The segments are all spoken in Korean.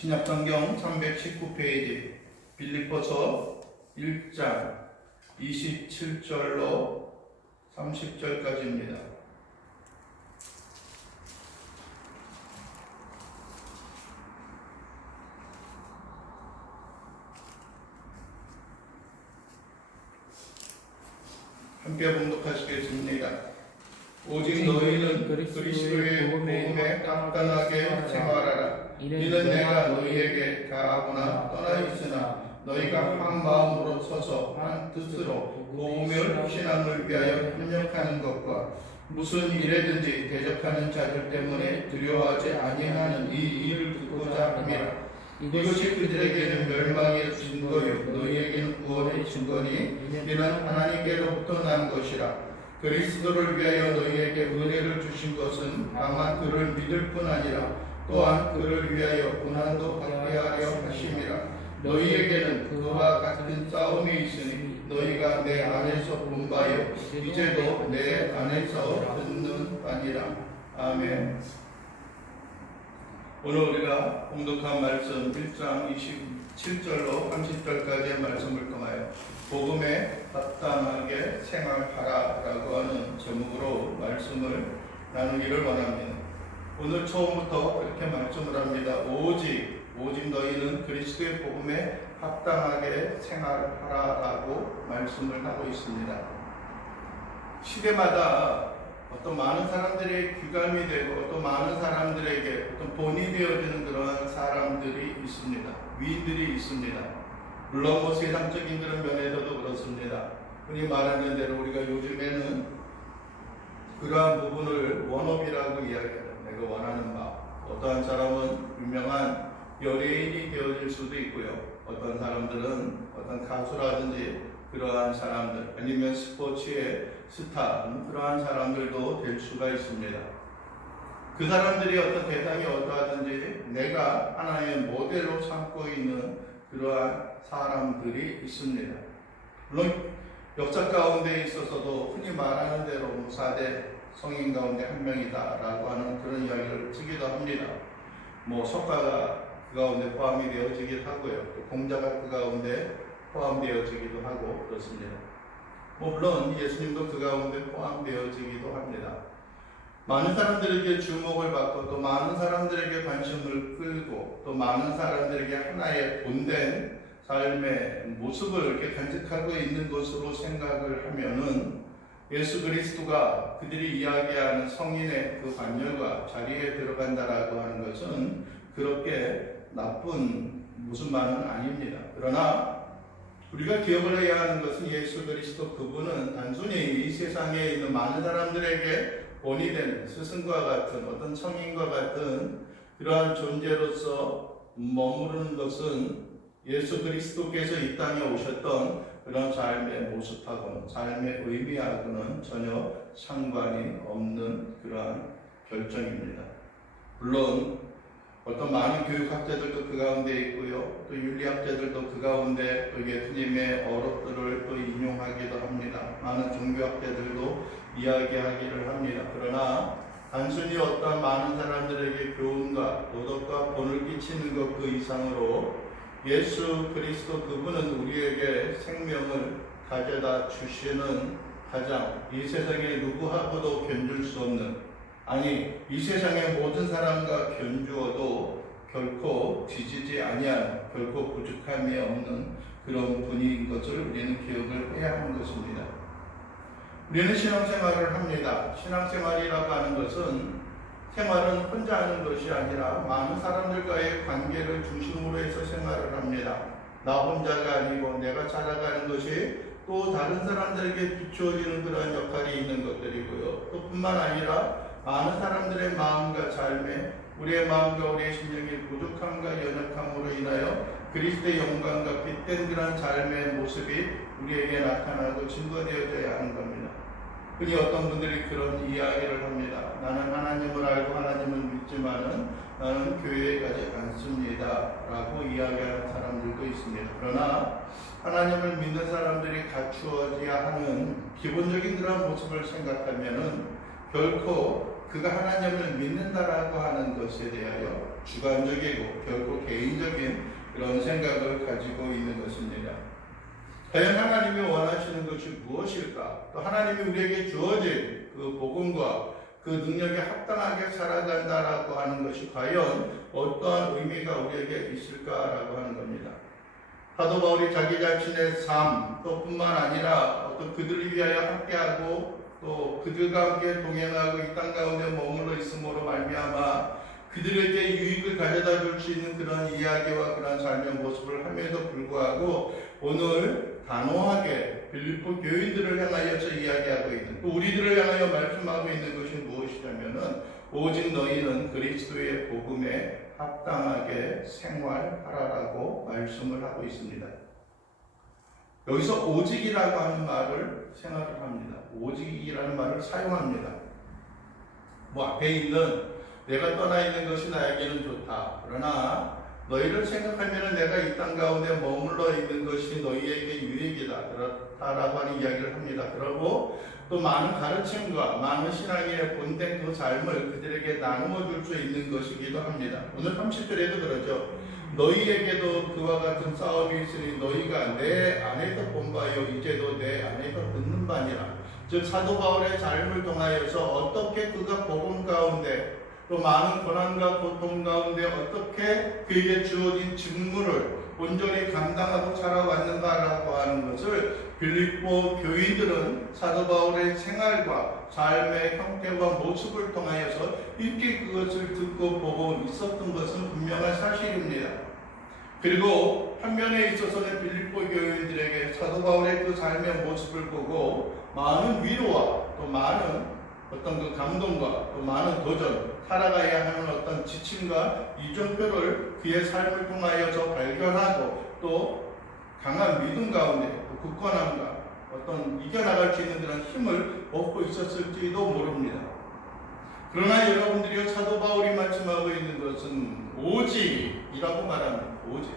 신약성경 319페이지 빌립보서 1장 27절로 30절까지입니다. 함께 봉독하시겠습니다. 오직 너희는 그리스도의 복음에 깐깐하게 생활하라. 이는 내가 너희에게 가하거나 떠나 있으나 너희가 한 마음으로 서서 한 뜻으로 복음을 신앙을 위하여 협력하는 것과 무슨 일에든지 대적하는 자들 때문에 두려워하지 아니하는 이 일을 듣고자 함이라. 이것이 그들에게는 멸망의 증거요 너희에게는 구원의 증거니 이는 하나님께로부터 난 것이라. 그리스도를 위하여 너희에게 은혜를 주신 것은 다만 그를 믿을 뿐 아니라 또한 그를 위하여 고난도 받게 하려 하심이라. 너희에게는 그와 같은 싸움이 있으니 너희가 내 안에서 본 바요 이제도 내 안에서 듣는 바니라. 아멘. 오늘 우리가 봉독한 말씀 1장 27절로 30절까지의 말씀을 통하여 복음에 합당하게 생활하라 라고 하는 제목으로 말씀을 나누기를 원합니다. 오늘 처음부터 그렇게 말씀을 합니다. 오직 너희는 그리스도의 복음에 합당하게 생활하라 라고 말씀을 하고 있습니다. 시대마다 어떤 많은 사람들의 귀감이 되고 또 많은 사람들에게 어떤 본이 되어지는 그러한 사람들이 있습니다. 위인들이 있습니다. 물론 세상적인 그런 면에서도 그렇습니다. 흔히 말하는 대로 우리가 요즘에는 그러한 부분을 원업이라고 이야기합니다. 내가 원하는 바. 어떠한 사람은 유명한 연예인이 되어질 수도 있고요. 어떤 사람들은 어떤 가수라든지 그러한 사람들 아니면 스포츠의 스타 그러한 사람들도 될 수가 있습니다. 그 사람들이 어떤 대상이 어떠하든지 내가 하나의 모델로 삼고 있는 그러한 사람들이 있습니다. 물론 역사 가운데 있어서도 흔히 말하는 대로 4대 성인 가운데 한 명이다라고 하는 그런 이야기를 쓰기도 합니다. 석가가 그 가운데 포함이 되어지기도 하고요. 또 공자가 그 가운데 포함되어지기도 하고 그렇습니다. 물론 예수님도 그 가운데 포함되어지기도 합니다. 많은 사람들에게 주목을 받고 또 많은 사람들에게 관심을 끌고 또 많은 사람들에게 하나의 본된 삶의 모습을 이렇게 간직하고 있는 것으로 생각을 하면은 예수 그리스도가 그들이 이야기하는 성인의 그 반열과 자리에 들어간다라고 하는 것은 그렇게 나쁜 모습만은 아닙니다. 그러나 우리가 기억을 해야 하는 것은 예수 그리스도 그분은 단순히 이 세상에 있는 많은 사람들에게 본이 되는 스승과 같은 어떤 성인과 같은 그러한 존재로서 머무르는 것은 예수 그리스도께서 이 땅에 오셨던 그런 삶의 모습하고는 삶의 의미하고는 전혀 상관이 없는 그러한 결정입니다. 물론 어떤 많은 교육학자들도 그 가운데 있고요. 또 윤리학자들도 그 가운데 또 예수님의 어록들을 또 인용하기도 합니다. 많은 종교학자들도 이야기하기를 합니다. 그러나 단순히 어떤 많은 사람들에게 교훈과 도덕과 본을 끼치는 것 그 이상으로 예수 그리스도 그분은 우리에게 생명을 가져다 주시는 가장 이 세상에 누구하고도 견줄 수 없는 이 세상의 모든 사람과 견주어도 결코 뒤지지 아니하는 결코 부족함이 없는 그런 분인 것을 우리는 기억을 해야 하는 것입니다. 우리는 신앙생활을 합니다. 신앙생활이라고 하는 것은 생활은 혼자 하는 것이 아니라 많은 사람들과의 관계를 중심으로 해서 생활을 합니다. 나 혼자가 아니고 내가 살아가는 것이 또 다른 사람들에게 비추어지는 그런 역할이 있는 것들이고요. 또 뿐만 아니라 많은 사람들의 마음과 삶에 우리의 마음과 우리의 심령의 부족함과 연약함으로 인하여 그리스도의 영광과 빛된 그런 삶의 모습이 우리에게 나타나고 증거되어져야 하는 겁니다. 흔히 어떤 분들이 그런 이야기를 합니다. 나는 하나님을 알고 하나님을 믿지만은 나는 교회에 가지 않습니다 라고 이야기하는 사람들도 있습니다. 그러나 하나님을 믿는 사람들이 갖추어져야 하는 기본적인 그런 모습을 생각하면은 결코 그가 하나님을 믿는다라고 하는 것에 대하여 주관적이고 결코 개인적인 것이 무엇일까? 또 하나님이 우리에게 주어진 그 복음과 그 능력에 합당하게 살아간다라고 하는 것이 과연 어떠한 의미가 우리에게 있을까라고 하는 겁니다. 사도 바울이 자기 자신의 삶 또 뿐만 아니라 어떤 그들을 위하여 함께하고 또 그들과 함께 동행하고 이 땅 가운데 머물러 있음으로 말미암아 그들에게 유익을 가져다 줄 수 있는 그런 이야기와 그런 삶의 모습을 함에도 불구하고 오늘 단호하게 빌립보 교인들을 향하여서 이야기하고 있는, 또 우리들을 향하여 말씀하고 있는 것이 무엇이냐면은 오직 너희는 그리스도의 복음에 합당하게 생활하라라고 말씀을 하고 있습니다. 여기서 오직이라고 하는 말을 생각을 합니다. 오직이라는 말을 사용합니다. 앞에 있는 내가 떠나 있는 것이 나에게는 좋다. 그러나 너희를 생각하면 내가 이 땅 가운데 머물러 있는 것이 너희에게 유익이다. 그렇다라고 하는 이야기를 합니다. 그러고 또 많은 가르침과 많은 신앙의 본된 그 삶을 그들에게 나누어 줄 수 있는 것이기도 합니다. 오늘 30절에도 그러죠. 너희에게도 그와 같은 싸움이 있으니 너희가 내 안에서 본 바요 이제도 내 안에서 듣는 바니라. 즉 사도 바울의 삶을 통하여서 어떻게 그가 복음 가운데 또 많은 고난과 고통 가운데 어떻게 그에게 주어진 직무를 온전히 감당하고 살아왔는가라고 하는 것을 빌립보 교인들은 사도 바울의 생활과 삶의 형태와 모습을 통하여서 이렇게 그것을 듣고 보고 있었던 것은 분명한 사실입니다. 그리고 한면에 있어서는 빌립보 교인들에게 사도 바울의 그 삶의 모습을 보고 많은 위로와 또 많은 어떤 그 감동과 또 많은 도전, 살아가야 하는 어떤 지침과 이정표를 그의 삶을 통하여서 발견하고 또 강한 믿음 가운데 또 굳건함과 어떤 이겨나갈 수 있는 그런 힘을 얻고 있었을지도 모릅니다. 그러나 여러분들이 사도 바울이 말씀하고 있는 것은 오직이라고 말합니다. 오직.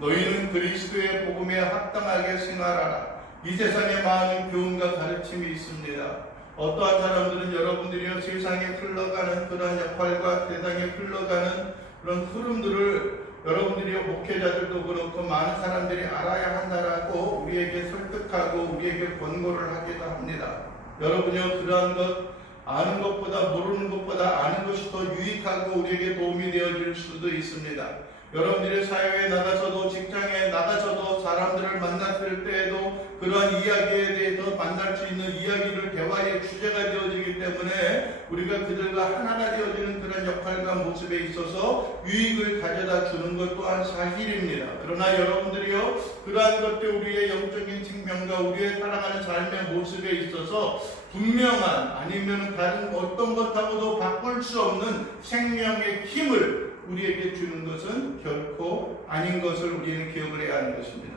너희는 그리스도의 복음에 합당하게 생활하라. 이 세상에 많은 교훈과 가르침이 있습니다. 어떠한 사람들은 여러분들이 세상에 흘러가는 그런 역할과 세상에 흘러가는 그런 흐름들을 여러분들이 목회자들도 그렇고 많은 사람들이 알아야 한다라고 우리에게 설득하고 우리에게 권고를 하기도 합니다. 여러분이요 그러한 것 아는 것보다 모르는 것보다 아는 것이 더 유익하고 우리에게 도움이 되어질 수도 있습니다. 여러분들이 사회에 나가서도 직장에 나가서도 사람들을 만났을 때에도 그러한 이야기에 대해서 만날 수 있는 이야기를 대화의 주제가 되어지기 때문에 우리가 그들과 하나가 되어지는 그런 역할과 모습에 있어서 유익을 가져다 주는 것 또한 사실입니다. 그러나 여러분들이요 그러한 것들 우리의 영적인 측면과 우리의 살아가는 삶의 모습에 있어서 분명한 아니면 다른 어떤 것하고도 바꿀 수 없는 생명의 힘을 우리에게 주는 것은 결코 아닌 것을 우리는 기억을 해야 하는 것입니다.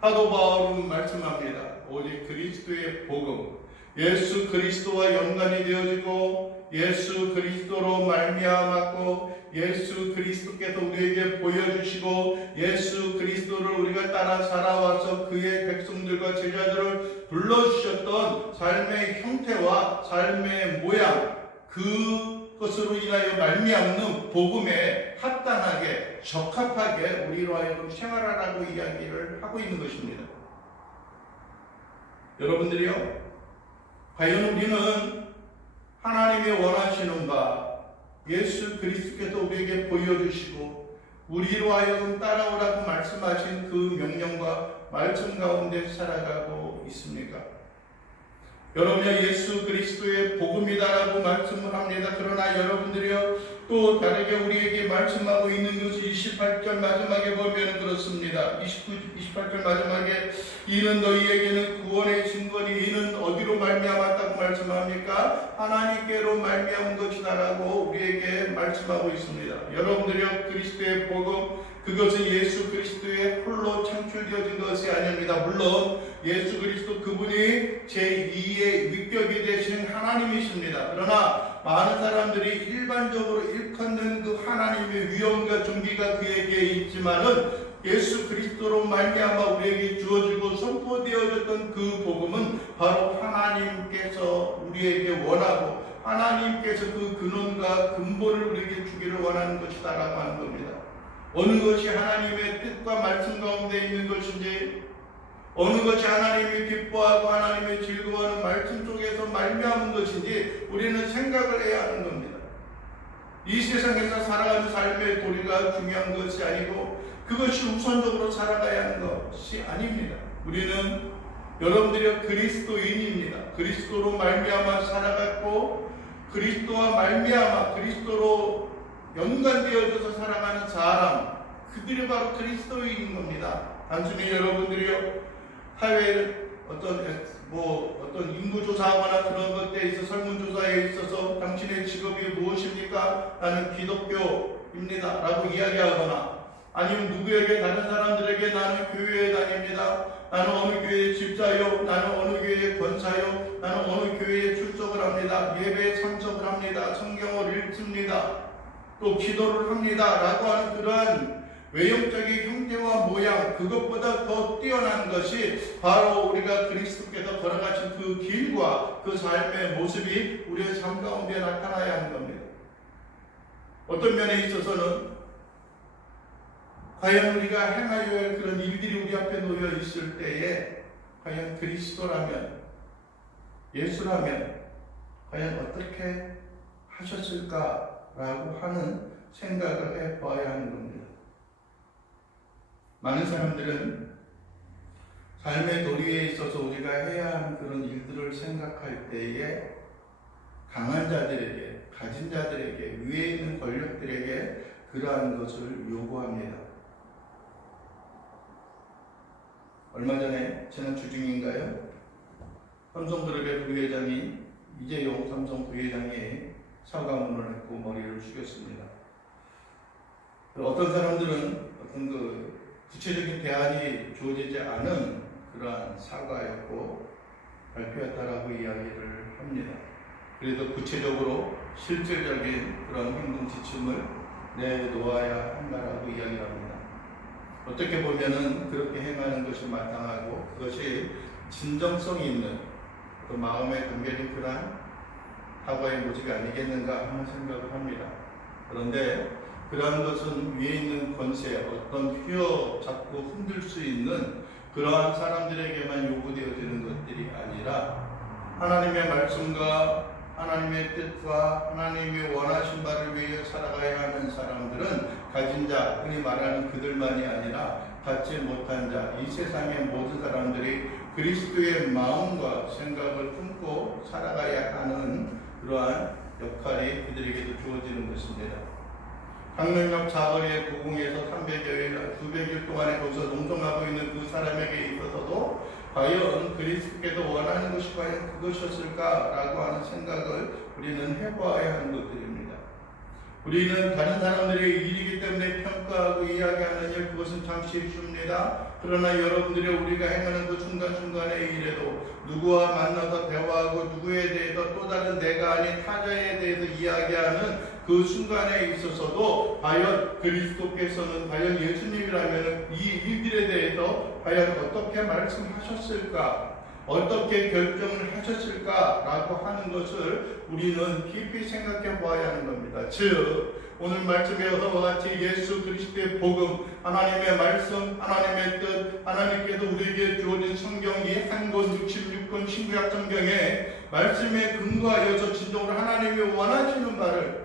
사도 바울은 말씀합니다. 오직 그리스도의 복음, 예수 그리스도와 연관이 되어지고 예수 그리스도로 말미암았고 예수 그리스도께서 우리에게 보여주시고 예수 그리스도를 우리가 따라 살아와서 그의 백성들과 제자들을 불러주셨던 삶의 형태와 삶의 모양 그것으로 인하여 말미암는 복음에 합당하게 적합하게 우리로 하여금 생활하라고 이야기를 하고 있는 것입니다. 여러분들이요 과연 우리는 하나님이 원하시는 바 예수 그리스도께서 우리에게 보여주시고 우리로 하여금 따라오라고 말씀하신 그 명령과 말씀 가운데 살아가고 있습니까? 여러분이 예수 그리스도의 복음이다라고 말씀을 합니다. 그러나 여러분들이요 또 다르게 우리에게 말씀하고 있는 것이 28절 마지막에 보면 그렇습니다. 28절 마지막에 이는 너희에게는 구원의 증거니 이는 어디로 말미암았다고 말씀합니까? 하나님께로 말미암은 것이다라고 우리에게 말씀하고 있습니다. 여러분들이요 그리스도의 복음 그것은 예수 그리스도의 홀로 창출되어진 것이 아닙니다. 물론 예수 그리스도 그분이 제2의 위격이 되신 하나님이십니다. 그러나 많은 사람들이 일반적으로 일컫는 그 하나님의 위엄과 존귀가 그에게 있지만은 예수 그리스도로 말미암아 우리에게 주어지고 선포되어졌던 그 복음은 바로 하나님께서 우리에게 원하고 하나님께서 그 근원과 근본을 우리에게 주기를 원하는 것이다라고 하는 겁니다. 어느 것이 하나님의 뜻과 말씀 가운데 있는 것인지 어느 것이 하나님이 기뻐하고 하나님이 즐거워하는 말씀 속에서 말미암은 것인지 우리는 생각을 해야 하는 겁니다. 이 세상에서 살아가는 삶의 도리가 중요한 것이 아니고 그것이 우선적으로 살아가야 하는 것이 아닙니다. 우리는 여러분들이 그리스도인입니다. 그리스도로 말미암아 살아갔고 그리스도와 말미암아 그리스도로 연관되어져서 살아가는 사람, 그들이 바로 그리스도인인 겁니다. 단순히 여러분들이요 사회에 어떤 인구조사하거나 그런 것에 있어 설문조사에 있어서 당신의 직업이 무엇입니까? 나는 기독교입니다 라고 이야기하거나 아니면 누구에게 다른 사람들에게 나는 교회에 다닙니다. 나는 어느 교회의 집사요, 나는 어느 교회의 권사요, 나는 어느 교회에 출석을 합니다. 예배에 참석을 합니다. 성경을 읽습니다. 또 기도를 합니다 라고 하는 그러한 외형적인 형태와 모양, 그것보다 더 뛰어난 것이 바로 우리가 그리스도께서 걸어가신 그 길과 그 삶의 모습이 우리의 삶 가운데 나타나야 하는 겁니다. 어떤 면에 있어서는 과연 우리가 행하여야 할 그런 일들이 우리 앞에 놓여 있을 때에 과연 그리스도라면, 예수라면 과연 어떻게 하셨을까라고 하는 생각을 해봐야 하는 겁니다. 많은 사람들은 삶의 도리에 있어서 우리가 해야 하는 그런 일들을 생각할 때에 강한 자들에게, 가진 자들에게, 위에 있는 권력들에게 그러한 것을 요구합니다. 얼마 전에 지난 주중인가요? 삼성그룹의 부회장이 이재용 삼성 부회장이 사과문을 했고 머리를 숙였습니다. 어떤 사람들은 어떤 구체적인 대안이 주어지지 않은 그러한 사과였고 발표였다라고 이야기를 합니다. 그래도 구체적으로 실질적인 그런 행동 지침을 내놓아야 한다라고 이야기를 합니다. 어떻게 보면은 그렇게 행하는 것이 마땅하고 그것이 진정성이 있는 또 마음에 담겨진 그러한 사과의 모습이 아니겠는가 하는 생각을 합니다. 그런데 그러한 것은 위에 있는 권세, 어떤 휘어잡고 흔들 수 있는 그러한 사람들에게만 요구되어지는 것들이 아니라 하나님의 말씀과 하나님의 뜻과 하나님이 원하신 바를 위해 살아가야 하는 사람들은 가진 자, 흔히 말하는 그들만이 아니라 갖지 못한 자, 이 세상의 모든 사람들이 그리스도의 마음과 생각을 품고 살아가야 하는 그러한 역할이 그들에게도 주어지는 것입니다. 강릉역 사거리의 고궁에서 300여일, 900일 동안에 거기서 농성하고 있는 그 사람에게 있어서도 과연 그리스도께서 원하는 것이 과연 그것이었을까라고 하는 생각을 우리는 해보아야 하는 것들입니다. 우리는 다른 사람들의 일이기 때문에 평가하고 이야기하는 일, 그것은 잠시 쉽습니다. 그러나 여러분들이 우리가 행하는 그 순간순간의 일에도 누구와 만나서 대화하고 누구에 대해서 또 다른 내가 아닌 타자에 대해서 이야기하는 그 순간에 있어서도 과연 그리스도께서는 과연 예수님이라면 이 일들에 대해서 과연 어떻게 말씀하셨을까, 어떻게 결정을 하셨을까라고 하는 것을 우리는 깊이 생각해 보아야 하는 겁니다. 즉 오늘 말씀에서와 같이 예수 그리스도의 복음, 하나님의 말씀, 하나님의 뜻, 하나님께서 우리에게 주어진 성경이 한 권 66권 신구약 성경에 말씀에 근거하여서 진정으로 하나님이 원하시는 바를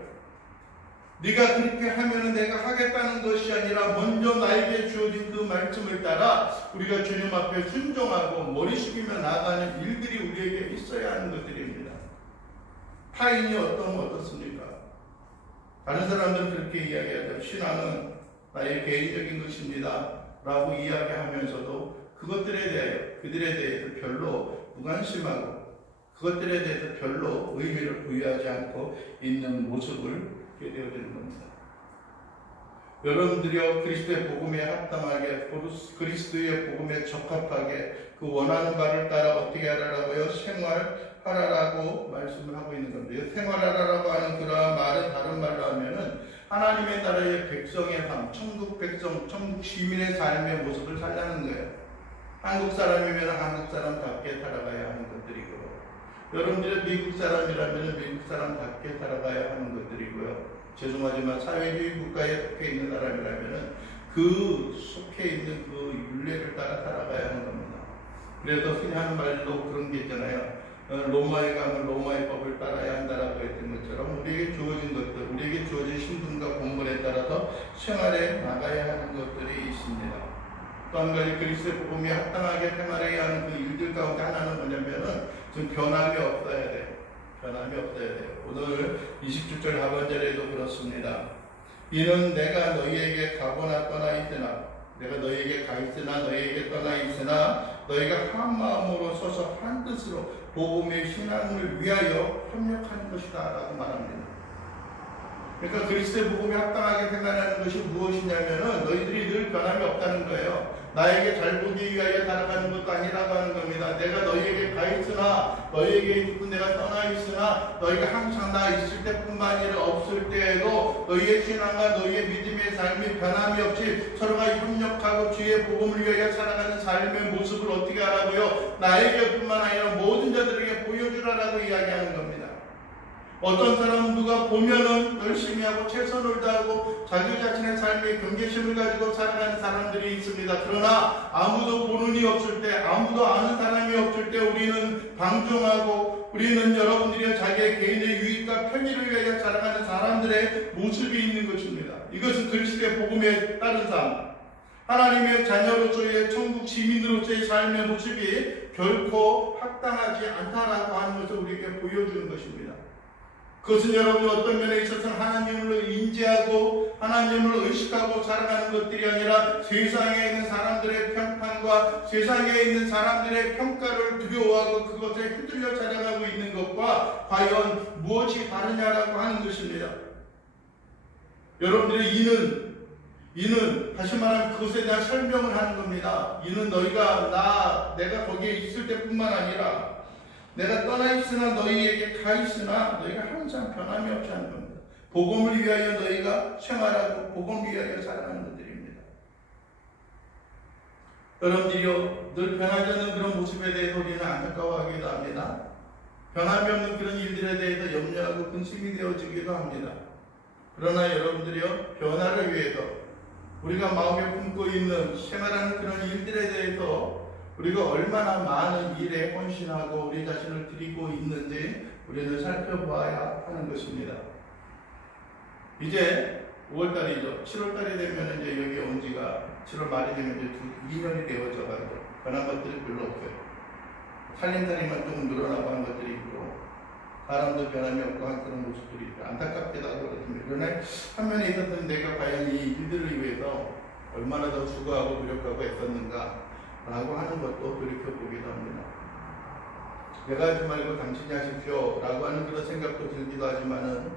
네가 그렇게 하면 내가 하겠다는 것이 아니라 먼저 나에게 주어진 그 말씀을 따라 우리가 주님 앞에 순종하고 머리 숙이며 나아가는 일들이 우리에게 있어야 하는 것들입니다. 타인이 어떻습니까? 다른 사람들은 그렇게 이야기하죠. 신앙은 나의 개인적인 것입니다 라고 이야기하면서도 그것들에 대하여 그들에 대해서 별로 무관심하고 그것들에 대해서 별로 의미를 부여하지 않고 있는 모습을 보게 되어지는 겁니다. 여러분들이요 그리스도의 복음에 합당하게 그리스도의 복음에 적합하게 그 원하는 바를 따라 어떻게 하라고요? 생활하라라고 말씀을 하고 있는 겁니다. 생활하라라고 하는 그러한 말은 다른 말로 하면은 하나님의 나라의 백성의 삶, 천국 백성, 천국 시민의 삶의 모습을 살라는 거예요. 한국 사람이면 한국 사람답게 살아가야 하는 것들이고 여러분들이 미국 사람이라면 미국 사람답게 살아가야 하는 것들이고요. 죄송하지만 사회주의 국가에 속해 있는 사람이라면 그 속해 있는 그 율례를 따라 살아가야 하는 겁니다. 그래서 흔히 하는 말로 그런 게 있잖아요. 로마에 가면 로마의 법을 따라야 한다라고 했던 것처럼 우리에게 주어진 것들, 우리에게 주어진 신분과 본분에 따라서 생활에 나가야 하는 것들이 있습니다. 또 한 가지 그리스도의 복음이 합당하게 생활해야 하는 그 일들 가운데 하나는 뭐냐면은 좀 변함이 없어야 돼요. 변함이 없어야 돼요. 오늘 27절 하반절에도 그렇습니다. 이는 내가 너희에게 가거나 떠나 있으나, 내가 너희에게 가 있으나 너희에게 떠나 있으나 너희가 한 마음으로 서서 한 뜻으로 복음의 신앙을 위하여 협력하는 것이다 라고 말합니다. 그러니까 그리스도의 복음에 합당하게 생각하는 것이 무엇이냐면은 너희들이 늘 변함이 없다는 거예요. 나에게 잘 보기 위하여 살아가는 것도 아니라고 하는 겁니다. 내가 너희에게 가 있으나, 너희에게 있고 내가 떠나 있으나 너희가 항상 나 있을 때뿐만 아니라 없을 때에도 너희의 신앙과 너희의 믿음의 삶이 변함이 없이 서로가 협력하고 주의 복음을 위하여 살아가는 삶의 모습을 어떻게 하라고요? 나에게뿐만 아니라 모든 자들에게 보여주라라고 이야기하는 겁니다. 어떤 사람 누가 보면은 열심히 하고 최선을 다하고 자기 자신의 삶에 경계심을 가지고 살아가는 사람들이 있습니다. 그러나 아무도 보는 이 없을 때, 아무도 아는 사람이 없을 때 우리는 방종하고 우리는 여러분들이 자기의 개인의 유익과 편의를 위하여 살아가는 사람들의 모습이 있는 것입니다. 이것은 그리스도의 복음에 따른 삶, 하나님의 자녀로서의 천국 시민으로서의 삶의 모습이 결코 합당하지 않다라고 하는 것을 우리에게 보여주는 것입니다. 그것은 여러분 어떤 면에 있어서는 하나님을 인지하고 하나님을 의식하고 살아가는 것들이 아니라 세상에 있는 사람들의 평판과 세상에 있는 사람들의 평가를 두려워하고 그것에 휘둘려 살아가고 있는 것과 과연 무엇이 다르냐라고 하는 것입니다. 여러분들의 이는 다시 말하면 그것에 대한 설명을 하는 겁니다. 이는 너희가 내가 거기에 있을 때뿐만 아니라 내가 떠나 있으나 너희에게 가 있으나 너희가 항상 변함이 없지 않은 겁니다. 복음을 위하여 너희가 생활하고 복음을 위하여 살아가는 것들입니다. 여러분들이요, 늘 변하지 않는 그런 모습에 대해서 우리는 안타까워하기도 합니다. 변함이 없는 그런 일들에 대해서 염려하고 근심이 되어지기도 합니다. 그러나 여러분들이요, 변화를 위해서 우리가 마음에 품고 있는 생활하는 그런 일들에 대해서 우리가 얼마나 많은 일에 헌신하고 우리 자신을 드리고 있는지 우리는 살펴보아야 하는 것입니다. 이제 5월달이죠. 7월달이 되면 이제 여기 온 지가 7월 말이 되면 이제 2년이 되어져가지고 변한 것들이 별로 없어요. 살림살이만 조금 늘어나고 한 것들이 있고 사람도 변함이 없고 한 그런 모습들이 있고 안타깝기도 하고 그렇습니다. 그러나 한면에 있었던 내가 과연 이 일들을 위해서 얼마나 더 수고하고 노력하고 했었는가 라고 하는 것도 돌이켜보기도 합니다. 내가 하지 말고 당신이 하십시오 라고 하는 그런 생각도 들기도 하지만은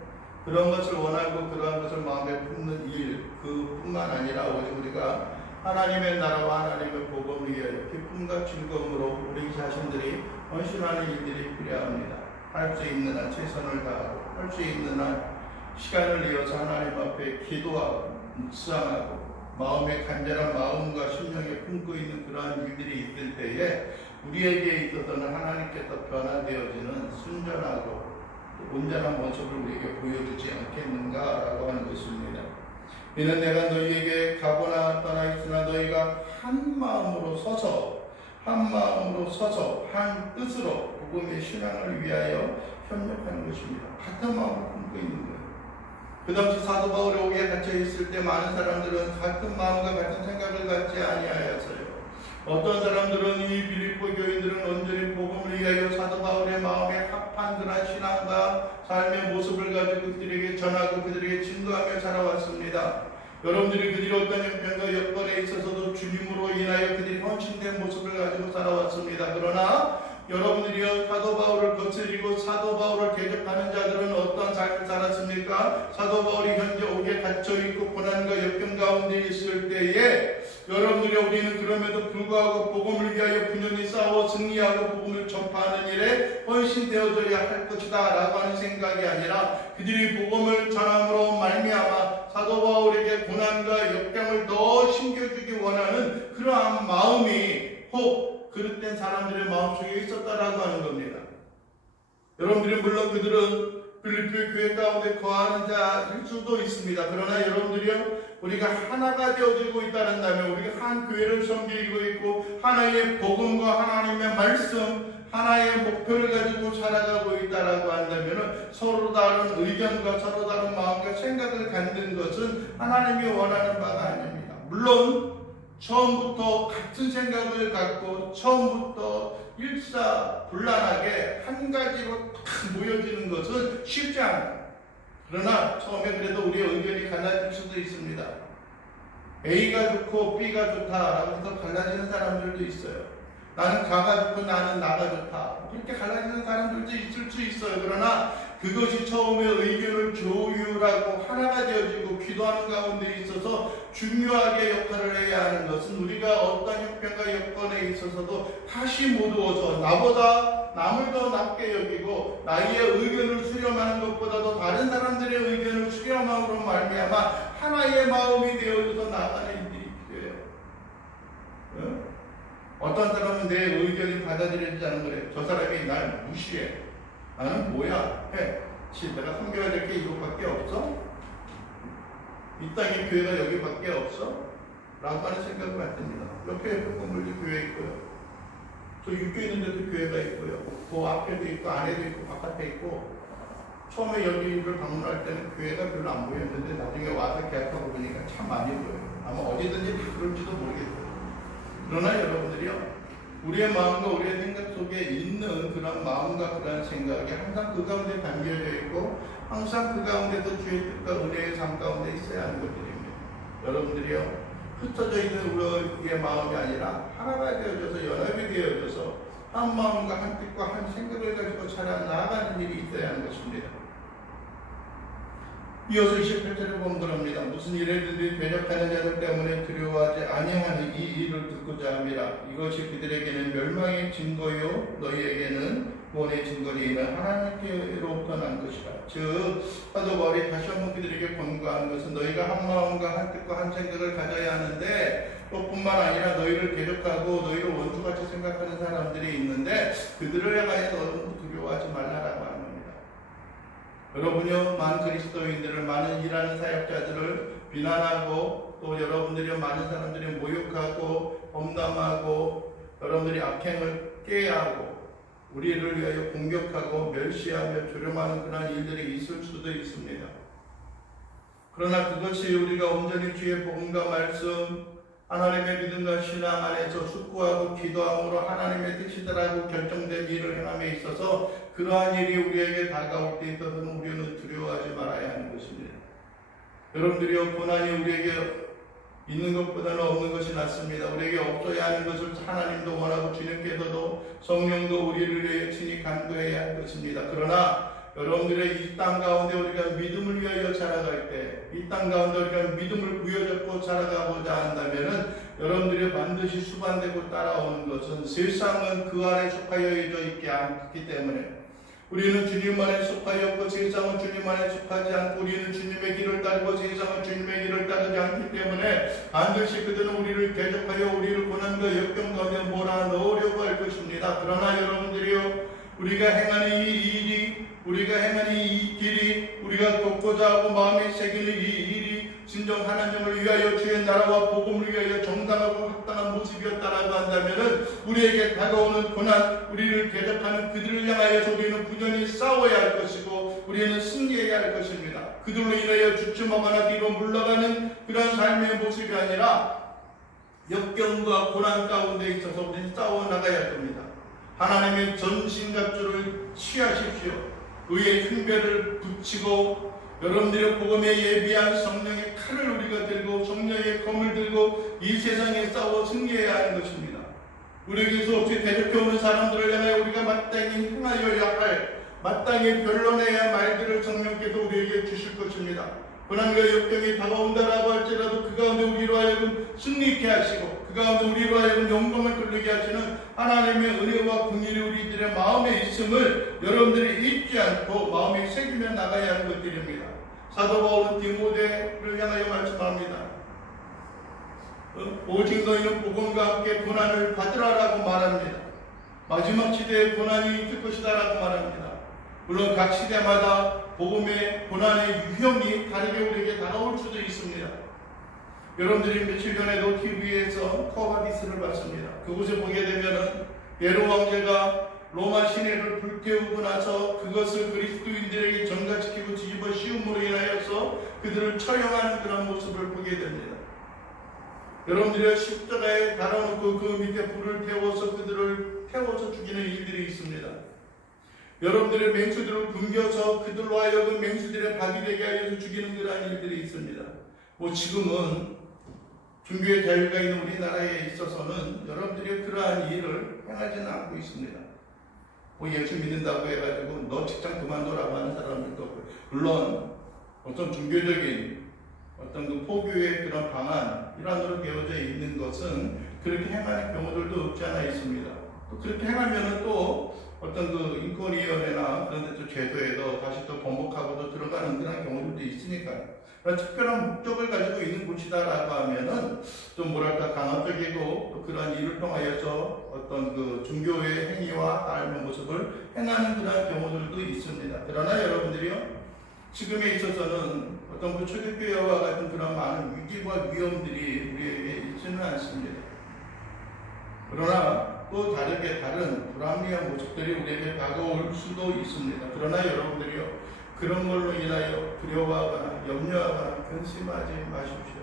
그런 것을 원하고 그러한 것을 마음에 품는 일 그뿐만 아니라 오직 우리가 하나님의 나라와 하나님의 복음을 위하여 기쁨과 즐거움으로 우리 자신들이 헌신하는 일들이 필요합니다. 할 수 있는 한 최선을 다하고 할 수 있는 한 시간을 내어서 하나님 앞에 기도하고 묵상하고 마음의 간절한 마음과 심령에 품고 있는 그러한 일들이 있을 때에 우리에게 있어서는 하나님께서 변화되어지는 순전하고 온전한 모습을 우리에게 보여주지 않겠는가라고 하는 것입니다. 이는 내가 너희에게 가거나 떠나 있으나 너희가 한 마음으로 서서 한 뜻으로 복음의 신앙을 위하여 협력하는 것입니다. 같은 마음을 품고 있는 거예요. 그 당시 사도 바울이 오기에 갇혀 있을 때 많은 사람들은 같은 마음과 같은 생각을 갖지 아니하였어요. 어떤 사람들은 이 빌립보 교인들은 온전히 복음을 위하여 사도 바울의 마음에 합한 그런 신앙과 삶의 모습을 가지고 그들에게 전하고 그들에게 증거하며 살아왔습니다. 여러분들이 그들이 어떤 형편과 여건에 있어서도 주님으로 인하여 그들이 헌신된 모습을 가지고 살아왔습니다. 그러나 여러분들이요, 사도 바울을 거스리고 사도 바울을 대적하는 자들은 어떤 삶을 살았습니까? 사도 바울이 현재 옥에 갇혀있고 고난과 역경 가운데 있을 때에 여러분들이 우리는 그럼에도 불구하고 복음을 위하여 분연히 싸워 승리하고 복음을 전파하는 일에 헌신되어져야 할 것이다 라고 하는 생각이 아니라 그들이 복음을 전함으로 말미암아 사도 바울에게 고난과 역경을 더 심겨주기 원하는 그러한 마음이 혹 그릇된 사람들의 마음속에 있었다라고 하는 겁니다. 여러분들이 물론 그들은 빌립보 교회 가운데 거하는 자일 수도 있습니다. 그러나 여러분들이요, 우리가 하나가 되어지고 있다는다면, 우리가 한 교회를 섬기고 있고 하나의 복음과 하나님의 말씀, 하나의 목표를 가지고 살아가고 있다라고 한다면 서로 다른 의견과 서로 다른 마음과 생각을 갖는 것은 하나님이 원하는 바가 아닙니다. 물론 처음부터 같은 생각을 갖고 처음부터 일사불란하게 한 가지로 딱 모여지는 것은 쉽지 않아요. 그러나 처음에 그래도 우리의 의견이 갈라질 수도 있습니다. A가 좋고 B가 좋다라고 해서 갈라지는 사람들도 있어요. 나는 가가 좋고 나는 나가 좋다, 그렇게 갈라지는 사람들도 있을 수 있어요. 그러나 그것이 처음에 의견을 조율하고 하나가 되어지고 기도하는 가운데 있어서 중요하게 역할을 해야 하는 것은, 우리가 어떤 형편과 여건에 있어서도 다시 모두어서 나보다 남을 더 낮게 여기고 나의 의견을 수렴하는 것보다도 다른 사람들의 의견을 수렴함으로 말미암아 하나의 마음이 되어져서 나아가는 일들이 필요해요. 응? 어떤 사람은 내 의견이 받아들여지지 않은 거래. 저 사람이 날 무시해. 나는 뭐야? 해. 내가 섬겨야 될 게 이것밖에 없어? 이 땅에 교회가 여기밖에 없어? 라고 하는 생각을 갖습니다. 옆에 건물도 교회 있고요. 저 육교 있는데도 교회가 있고요. 그 앞에도 있고 안에도 있고 바깥에 있고. 처음에 여기를 방문할 때는 교회가 별로 안 보였는데 나중에 와서 계약하고 보니까 참 많이 보여요. 아마 어디든지 다 그럴지도 모르겠어요. 그러나 여러분들이요, 우리의 마음과 우리의 생각 속에 있는 그런 마음과 그런 생각이 항상 그 가운데 담겨져 있고 항상 그 가운데도 주의 뜻과 은혜의 삶 가운데 있어야 하는 것들입니다. 여러분들이요, 흩어져 있는 우리의 마음이 아니라 하나가 되어져서 연합이 되어져서 한 마음과 한 뜻과 한 생각을 가지고 살아나가는 일이 있어야 하는 것입니다. 이어서 28절을 보면 그럽니다. 무슨 일에든지 대적하는 자들 때문에 두려워하지 아니하는 이 일을 듣고자 함이라. 이것이 그들에게는 멸망의 증거요 너희에게는 구원의 증거니이는 하나님께로부터 난 것이라. 즉 사도 바울이 다시 한번 그들에게 권고하는 것은 너희가 한 마음과 한 뜻과 한 생각을 가져야 하는데, 또 뿐만 아니라 너희를 대적하고 너희를 원수같이 생각하는 사람들이 있는데 그들을 향하여 너희는 두려워하지 말라라고 합니다. 여러분이요, 많은 그리스도인들을, 많은 일하는 사역자들을 비난하고 또 여러분들이 많은 사람들이 모욕하고 범람하고 여러분들이 악행을 깨하고 우리를 위하여 공격하고 멸시하며 조롱하는 그런 일들이 있을 수도 있습니다. 그러나 그것이 우리가 온전히 주의 복음과 말씀, 하나님의 믿음과 신앙 안에서 숙고하고 기도함으로 하나님의 뜻이다라고 결정된 일을 행함에 있어서 그러한 일이 우리에게 다가올 때 있어서는 우리는 두려워하지 말아야 하는 것입니다. 여러분들이요, 고난이 우리에게 있는 것보다는 없는 것이 낫습니다. 우리에게 없어야 하는 것을 하나님도 원하고 주님께서도 성령도 우리를 위해 친히 간구해야 할 것입니다. 그러나 여러분들의 이 땅 가운데 우리가 믿음을 위하여 살아갈 때, 이 땅 가운데 우리가 믿음을 부여잡고 살아가고자 한다면은 여러분들이 반드시 수반되고 따라오는 것은 세상은 그 안에 속하여져 있지 않기 때문에, 우리는 주님 안에 속하였고 세상은 주님 안에 속하지 않고 우리는 주님의 길을 따르고 세상은 주님의 길을 따르지 않기 때문에 반드시 그들은 우리를 대적하여 우리를 고난과 역경 가운데 몰아넣으려고 할 것입니다. 그러나 여러분들이요, 우리가 행하는 이 일이, 우리가 행하는 이 길이, 우리가 돕고자 하고 마음에 새기는 이 일이 진정 하나님을 위하여 주의 나라와 복음을 위하여 정당하고 합당한 모습이었다라고 한다면은 우리에게 다가오는 고난, 우리를 대적하는 그들을 향하여 우리는 부전히 싸워야 할 것이고 우리는 승리해야 할 것입니다. 그들로 인하여 주춤하거나 뒤로 물러가는 그런 삶의 모습이 아니라 역경과 고난 가운데 있어서 우리는 싸워나가야 할 겁니다. 하나님의 전신갑주를 취하십시오. 의의 흉배를 붙이고 여러분들의 복음에 예비한 성령의 칼을 우리가 들고 성령의 검을 들고 이 세상에 싸워 승리해야 하는 것입니다. 우리에게서 없이 대적해오는 사람들을 향해 우리가 마땅히 행하여야 할, 마땅히 변론해야 할 말들을 성령께서 우리에게 주실 것입니다. 고난과 역경이 다가온다라고 할지라도 그 가운데 우리로 하여금 승리케 하시고 그 가운데 우리로 하여금 영광을 돌리게 하시는 하나님의 은혜와 긍휼이 우리들의 마음에 있음을 여러분들이 잊지 않고 마음에 새기며 나가야 하는 것들입니다. 사도 바울은 디모데를 향하여 말씀합니다. 오직 너희는 복음과 함께 고난을 받으라라고 말합니다. 마지막 시대에 고난이 있을 것이다라고 말합니다. 물론 각 시대마다 복음의 고난의 유형이 다르게 우리에게 다가올 수도 있습니다. 여러분들이 며칠 전에도 TV에서 커바디스를 봤습니다. 그곳에 보게 되면은 네로 왕제가 로마 시내를 불태우고 나서 그것을 그리스도인들에게 전가시키고 뒤집어 씌움으로 인하여서 그들을 처형하는 그런 모습을 보게 됩니다. 여러분들이 십자가에 달아놓고 그 밑에 불을 태워서 그들을 태워서 죽이는 일들이 있습니다. 여러분들의 맹수들을 굶겨서 그들로 하여금 맹수들의 밥이 되게 하여서 죽이는 그러한 일들이 있습니다. 지금은 종교의 자유가 있는 우리나라에 있어서는 여러분들이 그러한 일을 행하지는 않고 있습니다. 예수 믿는다고 해가지고 너 직장 그만둬라고 하는 사람들도 없고요. 물론 어떤 종교적인 어떤 그 포교의 그런 방안 일환으로 되어져 있는 것은 그렇게 행하는 경우들도 없지 않아 있습니다. 또 그렇게 행하면은 또 어떤 그 인권위원회나 그런 데 또 제도에도 다시 또 번복하고도 들어가는 그런 경우들도 있으니까요. 특별한 목적을 가지고 있는 곳이다라고 하면은 좀 뭐랄까 강압적이고 또 그런 일을 통하여서 어떤 그 종교의 행위와 삶의 모습을 행하는 그런 경우들도 있습니다. 그러나 여러분들이요, 지금에 있어서는 어떤 그 초대교회와 같은 그런 많은 위기와 위험들이 우리에게 있지는 않습니다. 그러나 또 다르게 다른 불합리한 모습들이 우리에게 다가올 수도 있습니다. 그러나 여러분들이요, 그런 걸로 인하여 두려워하거나 염려하거나 근심하지 마십시오.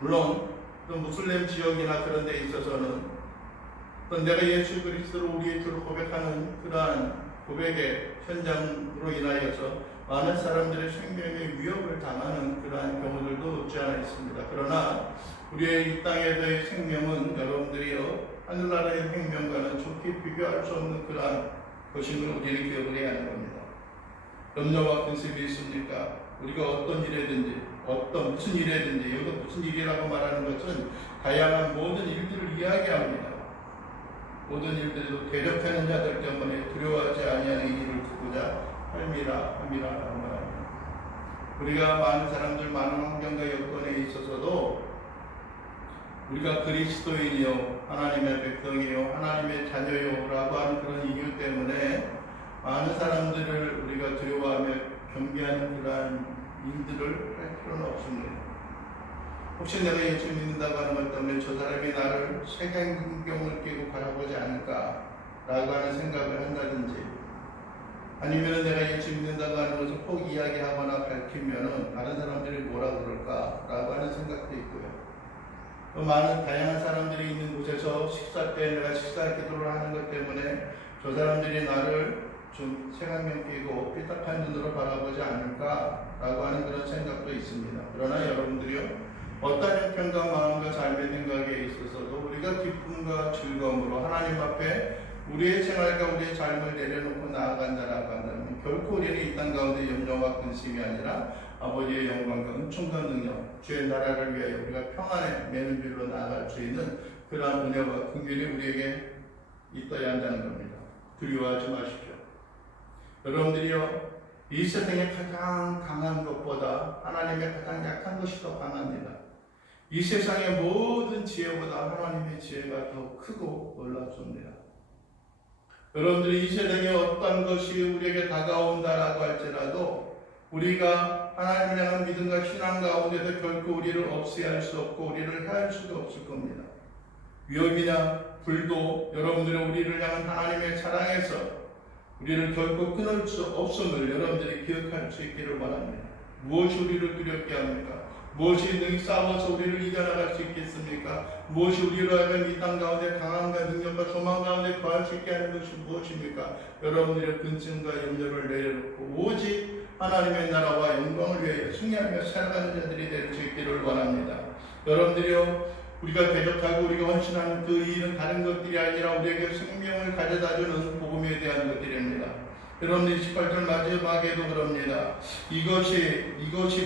물론 또 무슬림 지역이나 그런 데 있어서는 또 내가 예수 그리스도를 우리의 주로 고백하는 그러한 고백의 현장으로 인하여서 많은 사람들의 생명의 위협을 당하는 그러한 경우들도 없지 않아 있습니다. 그러나 우리의 이 땅에서의 생명은 여러분들이요, 하늘나라의 생명과는 좋게 비교할 수 없는 그러한 것임을 우리는 기억을 해야 하는 겁니다. 염려와 근심이 있습니까? 우리가 어떤 일이든지 무슨 일이든지, 여기서 무슨 일이라고 말하는 것은 다양한 모든 일들을 이야기합니다. 모든 일들도 대적하는 자들 때문에 두려워하지 아니하는 일을 두고자 함이라고 말합니다. 우리가 많은 사람들, 많은 환경과 여건에 있어서도 우리가 그리스도인이요, 하나님의 백성이요, 하나님의 자녀요 라고 하는 그런 이유 때문에 많은 사람들을 우리가 두려워하며 경계하는 그러한 일들을 할 필요는 없습니다. 혹시 내가 예수 믿는다고 하는 것 때문에 저 사람이 나를 색안경을 끼고 바라보지 않을까 라고 하는 생각을 한다든지, 아니면 내가 예수 믿는다고 하는 것을 꼭 이야기하거나 밝히면 다른 사람들이 뭐라 그럴까 라고 하는 생각도 있고요. 또 많은 다양한 사람들이 있는 곳에서 식사 때 내가 식사 기도를 하는 것 때문에 저 사람들이 나를 좀 색안경 끼고 삐딱한 눈으로 바라보지 않을까라고 하는 그런 생각도 있습니다. 그러나 여러분들이요, 어떤 형편과 마음과 삶의 생각에 있어서도 우리가 기쁨과 즐거움으로 하나님 앞에 우리의 생활과 우리의 삶을 내려놓고 나아간다라고 한다면 결코 우리는 이 땅 가운데 염려와 근심이 아니라 아버지의 영광과 은총과 능력, 주의 나라를 위하여 우리가 평안에 매는 길로 나아갈 수 있는 그러한 은혜와 긍휼이 우리에게 있어야 한다는 겁니다. 두려워하지 마십시오. 여러분들이요, 이 세상에 가장 강한 것보다 하나님의 가장 약한 것이 더 강합니다. 이 세상의 모든 지혜보다 하나님의 지혜가 더 크고 놀랍습니다. 여러분들이 이 세상에 어떤 것이 우리에게 다가온다라고 할지라도 우리가 하나님을 향한 믿음과 신앙 가운데서 결코 우리를 없애할 수 없고 우리를 해할 수도 없을 겁니다. 위험이나 불도 여러분들이 우리를 향한 하나님의 사랑에서 우리를 결코 끊을 수 없음을 여러분들이 기억할 수 있기를 바랍니다. 무엇이 우리를 두렵게 합니까? 무엇이 능히 싸워서 우리를 이겨나갈 수 있겠습니까? 무엇이 우리로 하여금 이 땅 가운데 강함과 능력과 소망 가운데 거할 수 있게 하는 것이 무엇입니까? 여러분들의 근심과 염려를 내려놓고 오직 하나님의 나라와 영광을 위하여 승리하며 살아가는 자들이 될 수 있기를 원합니다. 여러분들이요, 우리가 대적하고 우리가 헌신하는 그 일은 다른 것들이 아니라 우리에게 생명을 가져다주는 복음에 대한 것들입니다. 여러분들 18절 마지막에도 그럽니다. 이것이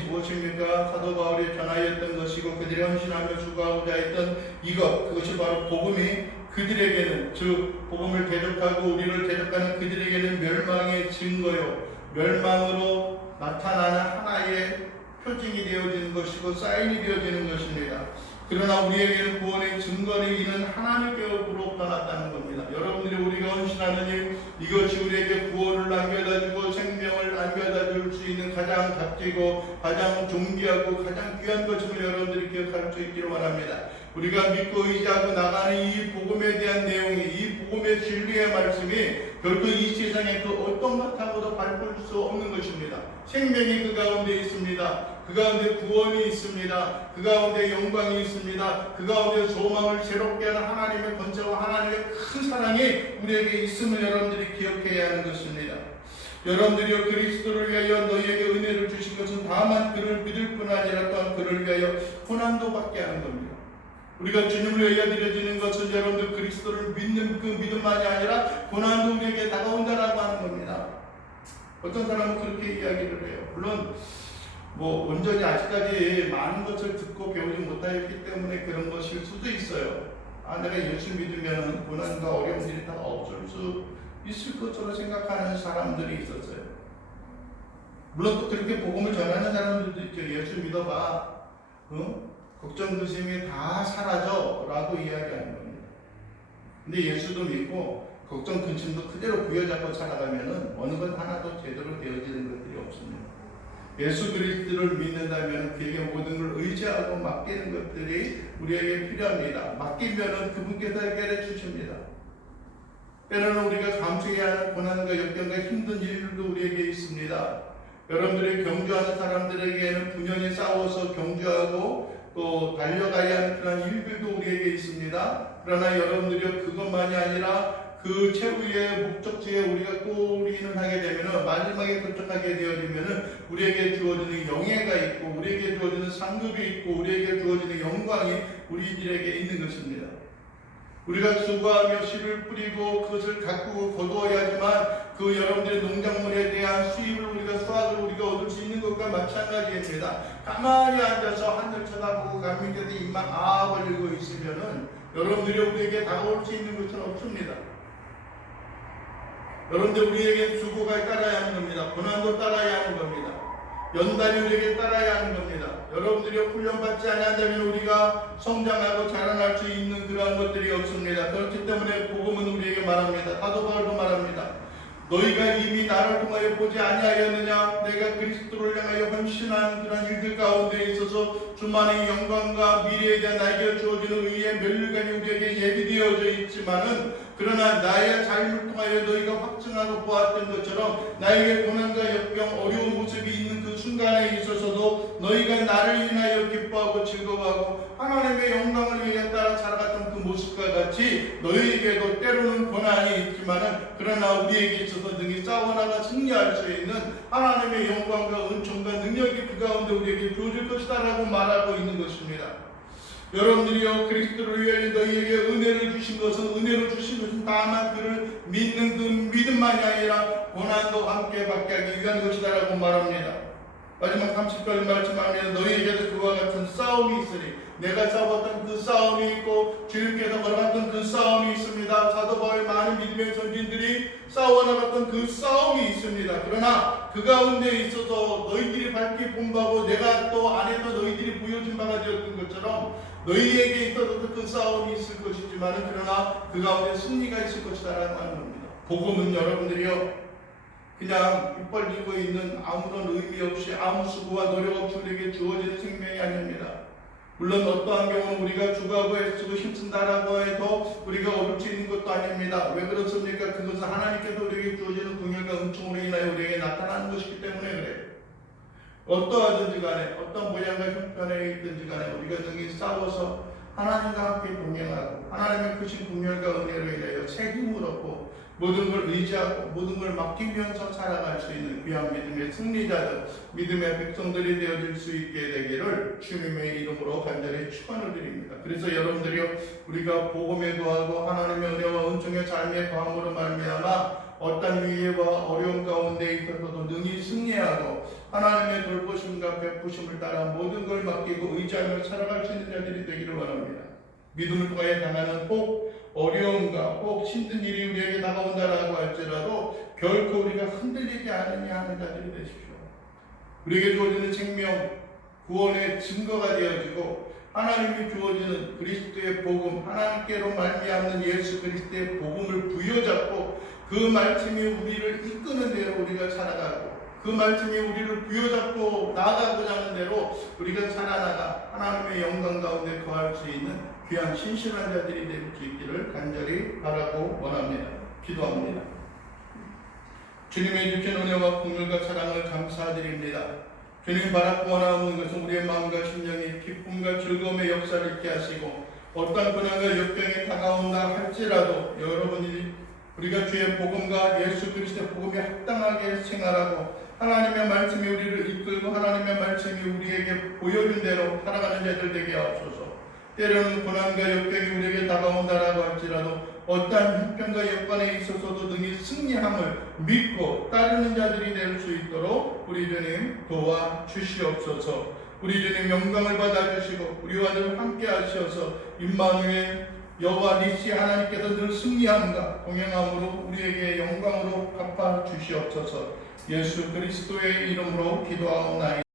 무엇입니까? 사도 바울이 전하였던 것이고 그들이 헌신하며 수고하고자 했던 그것이 바로 복음이 그들에게는, 즉 복음을 대적하고 우리를 대적하는 그들에게는 멸망의 증거요, 멸망으로 나타나는 하나의 표징이 되어지는 것이고 사인이 되어지는 것입니다. 그러나 우리에게는 구원의 증거는 이는 하나님께로부터 떠났다는 겁니다. 여러분들이 우리가 헌신하는 일, 이것이 우리에게 구원을 남겨다주고 생명을 남겨다줄 수 있는 가장 값지고 가장 존귀하고 가장 귀한 것임을 여러분들이 기억할 수 있기를 원합니다. 우리가 믿고 의지하고 나가는 이 복음에 대한 내용이, 이 복음의 진리의 말씀이 결코 이 세상에 그 어떤 것하고도 바꿀 수 없는 것입니다. 생명이 그 가운데 있습니다. 그 가운데 구원이 있습니다. 그 가운데 영광이 있습니다. 그 가운데 소망을 새롭게 하는 하나님의 권세와 하나님의 큰 사랑이 우리에게 있음을 여러분들이 기억해야 하는 것입니다. 여러분들이 그리스도를 위하여 너희에게 은혜를 주신 것은 다만 그를 믿을 뿐 아니라 또한 그를 위하여 고난도 받게 하는 겁니다. 우리가 주님을 위하여 드려지는 것은 여러분들 그리스도를 믿는 그 믿음만이 아니라 고난도 우리에게 다가온다라고 하는 겁니다. 어떤 사람은 그렇게 이야기를 해요. 물론 온전히 아직까지 많은 것을 듣고 배우지 못하였기 때문에 그런 것일 수도 있어요. 내가 예수 믿으면 고난과 어려움들이 다 없을 수 있을 것으로 생각하는 사람들이 있었어요. 물론 또 그렇게 복음을 전하는 사람들도 있죠. 예수 믿어봐. 걱정, 근심이 다 사라져 라고 이야기하는 겁니다. 근데 예수도 믿고 걱정, 근심도 그대로 부여잡고 살아가면은 어느 것 하나도 제대로 되어지는 것들이 없습니다. 예수 그리스도를 믿는다면 그에게 모든 걸 의지하고 맡기는 것들이 우리에게 필요합니다. 맡기면은 그분께서 해결해 주십니다. 때로는 우리가 감수해야 하는 고난과 역경과 힘든 일들도 우리에게 있습니다. 여러분들이 경주하는 사람들에게는 분연히 싸워서 경주하고 또 달려가야 하는 그런 일들도 우리에게 있습니다. 그러나 여러분들이 그것만이 아니라 그 최후의 목적지에 우리가 꼬리는 하게 되면은 마지막에 도착하게 되어지면은 우리에게 주어지는 영예가 있고 우리에게 주어지는 상급이 있고 우리에게 주어지는 영광이 우리들에게 있는 것입니다. 우리가 수고하며 씨를 뿌리고 그것을 가꾸고 거두어야 하지만 그 여러분들의 농작물에 대한 수입을 우리가 수확을 우리가 얻을 수 있는 것과 마찬가지입니다. 가만히 앉아서 하늘 쳐다보고 감민께서 입만 벌리고 있으면은 여러분들이 우리에게 다가올 수 있는 것은 없습니다. 여러분들 우리에게 수고가 따라야 하는 겁니다. 고난도 따라야 하는 겁니다. 연단이 우리에게 따라야 하는 겁니다. 여러분들이 훈련받지 않는다면 우리가 성장하고 자라날 수 있는 그러한 것들이 없습니다. 그렇기 때문에 복음은 우리에게 말합니다. 사도 바울도 말합니다. 너희가 이미 나를 통하여 보지 아니하였느냐? 내가 그리스도를 향하여 헌신한 그런 일들 가운데 있어서 주만의 영광과 미래에 대한 나에게 주어지는 의의 면류관이 우리에게 예비되어져 있지만은 그러나 나의 삶을 통하여 너희가 확증하고 보았던 것처럼 나에게 고난과 역경, 어려운 모습이 있는 그 순간에 있어서도 너희가 나를 인하여 기뻐하고 즐거워하고 하나님의 영광을 위해 따라 살아갔던 그 모습과 같이 너희에게도 때로는 고난이 있지만은 그러나 우리에게 있어서 능히 싸워나가 승리할 수 있는 하나님의 영광과 은총과 능력이 그 가운데 우리에게 주어질 것이다라고 말하고 있는 것입니다. 여러분들이요 그리스도를 위하여 너희에게 은혜를 주신 것은 다만 그를 믿는 그 믿음만이 아니라 고난도 함께 받게 하기 위한 것이다라고 말합니다. 마지막 30절 말씀하면 너희에게도 그와 같은 싸움이 있으니 내가 싸웠던 그 싸움이 있고 주님께서 걸어갔던 그 싸움이 있습니다. 사도 바울 많은 믿음의 선진들이 싸워나갔던 그 싸움이 있습니다. 그러나 그 가운데 있어서 너희들이 밝히 본바고 내가 또 안에서 너희들이 보여준 바가 되었던 것처럼 너희에게 있어서도 그 싸움이 있을 것이지만 그러나 그 가운데 승리가 있을 것이다라는 겁니다. 복음은 여러분들이요 그냥 입 벌리고 있는 아무런 의미 없이 아무 수고와 노력 없이 우리에게 주어지는 생명이 아닙니다. 물론 어떠한 경우는 우리가 주고하고 애쓰고 힘쓴다라고 해도 우리가 얻을 수 있는 것도 아닙니다. 왜 그렇습니까? 그것은 하나님께서 우리에게 주어지는 긍휼과 은총으로 인하여 우리에게 나타나는 것이기 때문에 그래요. 어떠하든지 간에 어떤 모양과 형편에 있든지 간에 우리가 능히 싸워서 하나님과 함께 동행하고 하나님의 크신 긍휼과 은혜로 인하여 새 힘을 얻고 모든 걸 의지하고 모든 걸 맡기면서 살아갈 수 있는 귀한 믿음의 승리자들, 믿음의 백성들이 되어질 수 있게 되기를 주님의 이름으로 간절히 축원을 드립니다. 그래서 여러분들이요 우리가 복음에 거하고 하나님의 은혜와 은총의 삶에 거함으로 말미암아 어떤 위해와 어려움 가운데 있어서도 능히 승리하고 하나님의 돌보심과 베푸심을 따라 모든 걸 맡기고 의지하며 살아갈 수 있는 자들이 되기를 원합니다. 믿음을 통하여 당하는 혹 어려움과 혹 힘든 일이 우리에게 다가온다라고 할지라도 결코 우리가 흔들리지 않으냐 하는 자들이 되십시오. 우리에게 주어지는 생명, 구원의 증거가 되어지고 하나님이 주어지는 그리스도의 복음, 하나님께로 말미암는 예수 그리스도의 복음을 부여잡고 그 말씀이 우리를 이끄는 대로 우리가 살아가고 그 말씀이 우리를 부여잡고 나아가고자 하는 대로 우리가 살아나가 하나님의 영광 가운데 거할 수 있는 귀한 신실한 자들이 될 수 있기를 간절히 바라고 원합니다. 기도합니다. 주님의 주신 은혜와 긍휼과 사랑을 감사드립니다. 주님 바라고 원하는 것은 우리의 마음과 심령이 기쁨과 즐거움의 역사를 있게 하시고 어떤 고난과 역경이 다가온다 할지라도 여러분이 우리가 주의 복음과 예수 그리스도의 복음에 합당하게 생활하고 하나님의 말씀이 우리를 이끌고 하나님의 말씀이 우리에게 보여준 대로 살아가는 자들 되게 하옵소서. 때로는 고난과 역경이 우리에게 다가온다라고 할지라도 어떠한 형편과 여건에 있어서도 능히 승리함을 믿고 따르는 자들이 될 수 있도록 우리 주님 도와주시옵소서. 우리 주님 영광을 받아주시고 우리와 늘 함께 하셔서 임마누엘 여호와 니시 하나님께서 늘 승리함과 동행함으로 우리에게 영광으로 갚아주시옵소서. 예수 그리스도의 이름으로 기도하옵나이다.